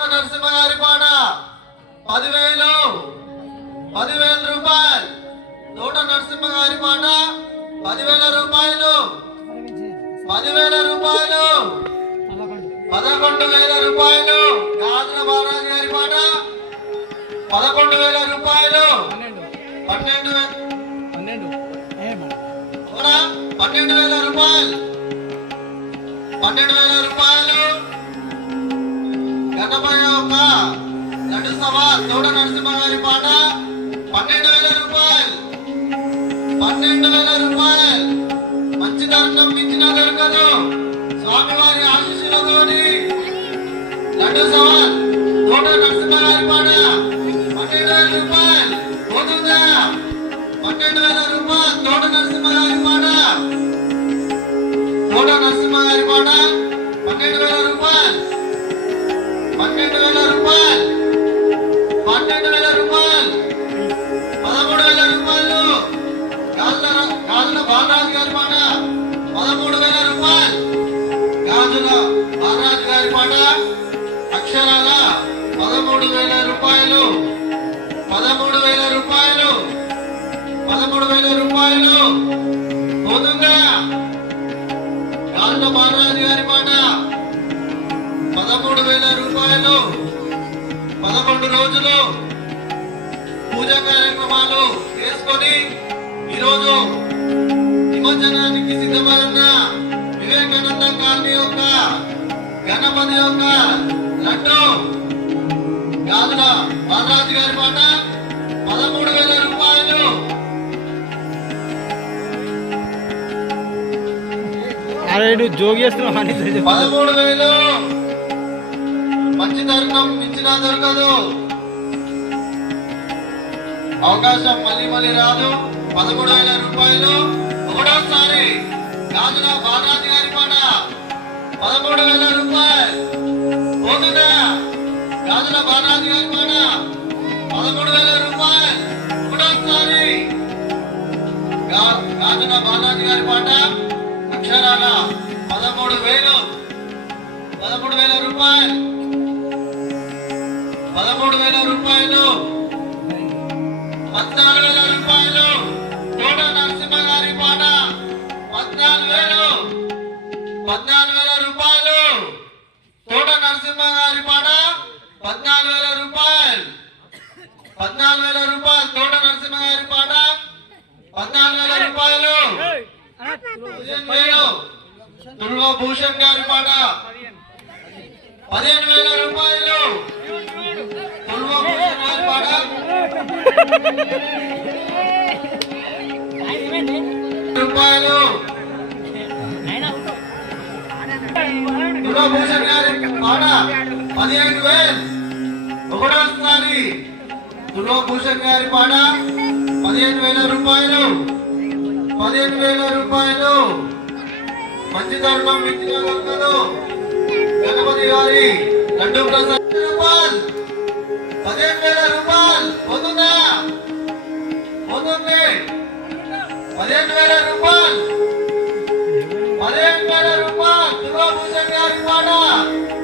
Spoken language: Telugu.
నరసింహ గారి పాట. పదివేలు. పదివేల రూపాయలు. తోట నరసింహ గారి పాట. పదివేల రూపాయలు. పదివేల రూపాయలు. పదకొండు వేల రూపాయలు. గాజుల బాలాజీ గారి పాట. పదకొండు వేల రూపాయలు. పన్నెండు వే- కూడా పన్నెండు వేల రూపాయలు. పన్నెండు వేల రూపాయలు. గణపయ్య యొక్క నటు సభ తోట నరసింహ గారి పాట. పన్నెండు వేల రూపాయలు. పన్నెండు వేల రూపాయలు. మంచి దర్శనం మించిన దొరకదు. స్వామివారి ఆశీస్సులతోటి. లడ్డు సభ తోట నరసింహ గారి పాట. పన్నెండు వేల రూపాయలు. పోతుందా? పన్నెండు వేల రూపాయలు. పన్నెండు వేల రూపాయలు. పదమూడు వేల రూపాయలు. గాజుల గాజుల బాలరాజు గారి మాట. పదమూడు వేల రూపాయలు. గాజుల బాలరాజు గారి మాట. అక్షరాల పదమూడు వేల రూపాయలు. పదమూడు వేల రూపాయలు. పదమూడు వేల రూపాయలు. పోతుందా గాజుల బాలరాజు గారి మాట. పదమూడు వేల రూపాయలు. పదకొండు రోజులు పూజా కార్యక్రమాలు చేసుకొని ఈరోజు నిమజ్జనానికి సిద్ధమైన వివేకానంద కాలనీ యొక్క గణపతి యొక్క లడ్డు. గాజుల బాలరాజు గారి మాట పదమూడు వేల రూపాయలు. అరే జోగి. పదమూడు వేలు. మంచి దొరకం మించినా దొరకదు. అవకాశం మళ్ళీ మళ్ళీ రాదు. పదమూడు వేల రూపాయలు ఒకటోసారి. గాజుల బాలరాజు గారి పాట. పదమూడు వేల రూపాయలు. పోతుందా? గాజుల బాలరాజు గారి పాట. పదమూడు వేల రూపాయలు ఒకటోసారి. గాజున గాజుల బాలాజీ గారి పాట. అక్షరాల పదమూడు వేలు. పదమూడు వేల రూపాయలు. పదమూడు వేల రూపాయలు. పద్నాలుగు వేల రూపాయలు. తోట నరసింహ గారి పాట పద్నాలుగు వేలు. పద్నాలుగు వేల రూపాయలు. తోట నరసింహ గారి పాట పద్నాలుగు వేల రూపాయలు. పద్నాలుగు వేల రూపాయలు. తోట నరసింహ గారి పాట పద్నాలుగు వేల రూపాయలు. పదిహేను దుర్గా భూషణ్ గారి పాట పదిహేను వేల రూపాయలు. రూపాయలు దుర్గా గారి పాట పదిహేను వేలు ఒకటోసారి దుర్గా భూషణ్ గారి పాట పదిహేను వేల రూపాయలు పదిహేను వేల రూపాయలు మంచి ధర్మం మించిన దొరకదు గణపతి గారి లడ్డు ప్రసాద్ రూపాయలు పదిహేను వేల రూపాయలు పోతుందా పోతుంది పదిహేను వేల రూపాయలు పదిహేను వేల రూపాయలు దుర్గాభూషణ్ గారి పాట మూడోసారి జయ జయ